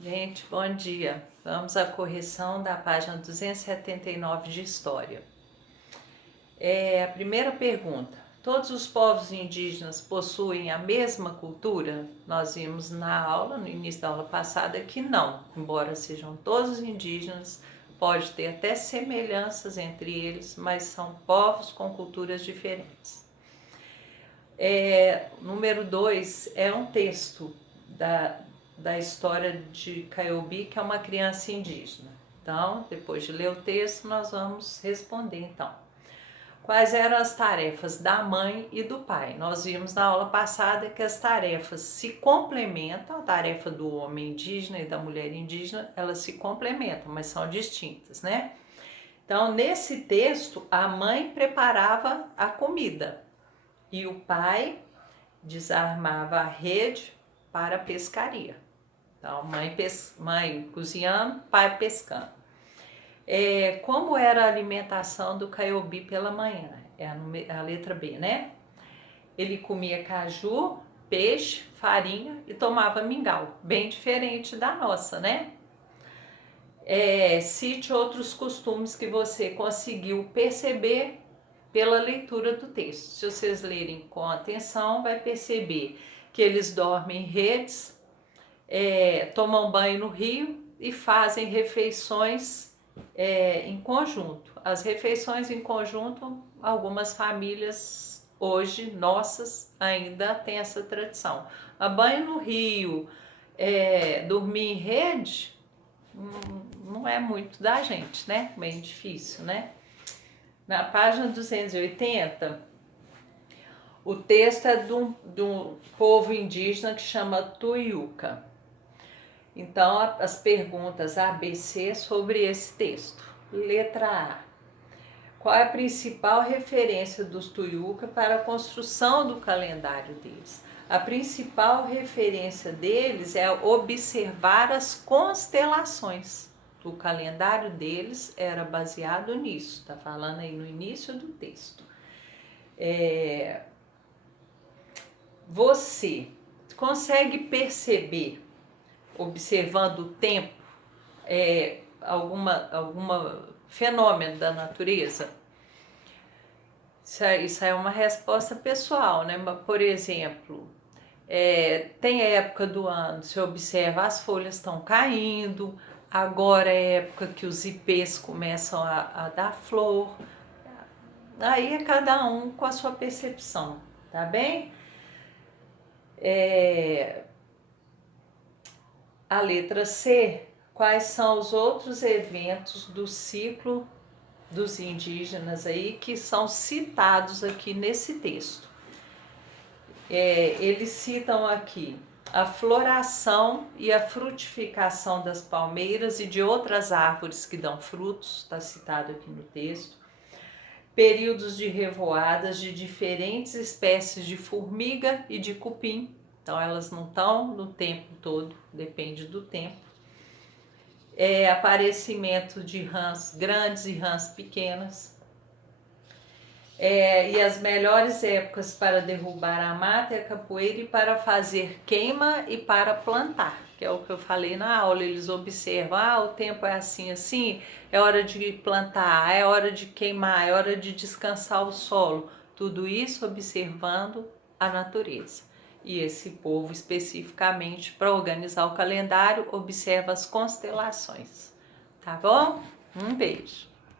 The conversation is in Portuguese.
Gente, bom dia. Vamos à correção da página 279 de História. A primeira pergunta: todos os povos indígenas possuem a mesma cultura? Nós vimos na aula, no início da aula passada, que não. Embora sejam todos indígenas, pode ter até semelhanças entre eles, mas são povos com culturas diferentes. Número 2 é um texto da história de Caiobi, que é uma criança indígena. Então, depois de ler o texto, nós vamos responder então. Quais eram as tarefas da mãe e do pai? Nós vimos na aula passada que as tarefas se complementam, a tarefa do homem indígena e da mulher indígena, elas se complementam, mas são distintas, né? Então, nesse texto, a mãe preparava a comida e o pai desarmava a rede para a pescaria. Então, mãe cozinhando, pai pescando. Como era a alimentação do Caiobi pela manhã? É a letra B, né? Ele comia caju, peixe, farinha e tomava mingau. Bem diferente da nossa, né? Cite outros costumes que você conseguiu perceber pela leitura do texto. Se vocês lerem com atenção, vai perceber que eles dormem em redes, tomam banho no rio e fazem refeições em conjunto. As refeições em conjunto, algumas famílias hoje, nossas, ainda têm essa tradição. A banho no rio, dormir em rede, não é muito da gente, né? Bem difícil, né? Na página 280, o texto é de um povo indígena que chama Tuiuca. Então, as perguntas A, B, C sobre esse texto. Letra A. Qual é a principal referência dos Tuiuca para a construção do calendário deles? A principal referência deles é observar as constelações. O calendário deles era baseado nisso, está falando aí no início do texto. Você consegue perceber, observando o tempo, alguma fenômeno da natureza? Isso é uma resposta pessoal, né? Por exemplo, tem época do ano, você observa as folhas estão caindo, agora é época que os ipês começam a dar flor. Aí é cada um com a sua percepção, tá bem? A letra C, quais são os outros eventos do ciclo dos indígenas aí que são citados aqui nesse texto? Eles citam aqui a floração e a frutificação das palmeiras e de outras árvores que dão frutos, está citado aqui no texto. Períodos de revoadas de diferentes espécies de formiga e de cupim. Então, elas não estão no tempo todo, depende do tempo. Aparecimento de rãs grandes e rãs pequenas. E as melhores épocas para derrubar a mata é a capoeira e para fazer queima e para plantar, que é o que eu falei na aula. Eles observam, o tempo é assim, assim, é hora de plantar, é hora de queimar, é hora de descansar o solo. Tudo isso observando a natureza. E esse povo, especificamente, para organizar o calendário, observa as constelações. Tá bom? Um beijo.